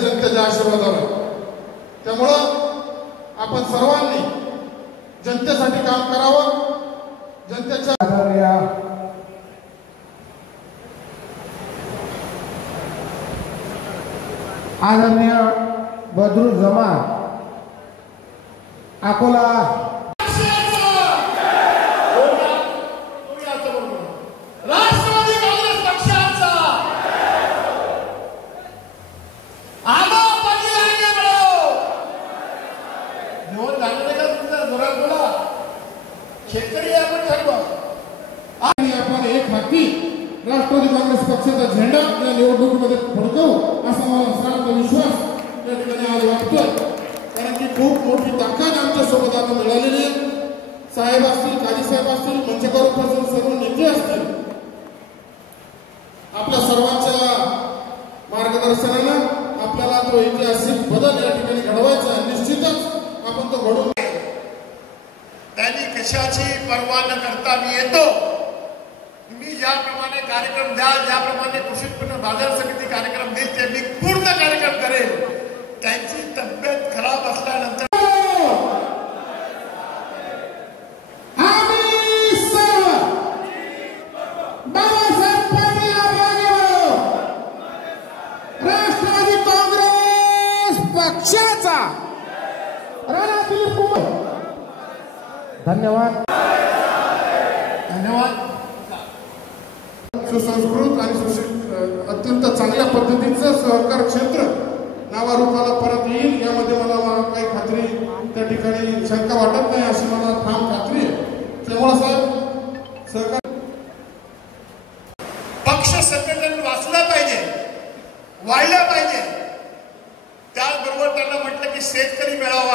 जनतेच्या आशीर्वादावर। त्यामुळं आपण सर्वांनी जनतेसाठी काम करावं। जनतेच्या आदरणीय बद्रू जमात अकोला राष्ट्रवादी काँग्रेस पक्षाचा आबा पाटील आगे बढ़ो निवड झालेले का तुमचा जोरात बोला शेतकरी आपण ठरवा आणि आपण एक हाती राष्ट्रवादी काँग्रेस पक्षाचा झेंडा या निवडणुकीमध्ये फडकवू असा मला सर्वांचा विश्वास या ठिकाणी आज वाटतोय। कारण की खूप मोठी ताकद आमच्या सोबत आता मिळालेली आहे। साहेब असतील, काजी साहेब असतील, मंचकर उपस्थित सर्व नेते असतील, आपल्या सर्वांच्या मार्गदर्शनानं आपल्याला तो ऐतिहासिक बदल या ठिकाणी घडवायचा आहे। निश्चितच आपण तो घडवू। त्यांनी कशाची पर्वा न करता मी येतो। मी ज्याप्रमाणे कार्यक्रम द्याल, ज्याप्रमाणे कृषी उत्पन्न बाजार समिती कार्यक्रम देईल ते मी पूर्ण कार्यक्रम करेल। त्यांची तब्येत खराब असल्यानंतर राष्ट्रवादी काँग्रेस पक्षाचा धन्यवाद। धन्यवाद। सुसंस्कृत आणि अत्यंत चांगल्या पद्धतीचं सहकार क्षेत्र नावारूपाला परत येईल यामध्ये मला काही खात्री त्या ठिकाणी शंका वाटत नाही अशी मला ठाम खात्री आहे। त्यामुळे साहेब सहकार पक्ष संघटन वाचलं पाहिजे, वाढलं पाहिजे। त्याचबरोबर त्यांना म्हटलं की शेतकरी मेळावा